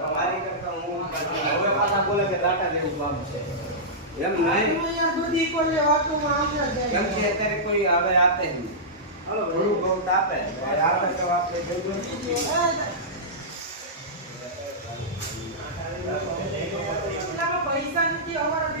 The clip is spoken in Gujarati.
તમારી કરતા હું હવે પાછા બોલે કે ડાટા લેવું કામ છે એમ નહીં યાર દૂધી કોલે વાતોમાં આવશે કેમ કે અત્યારે કોઈ હવે આપે નહીં હાલો ઘણું બહુ આપે તો આપણે પૈસા નથી અમારા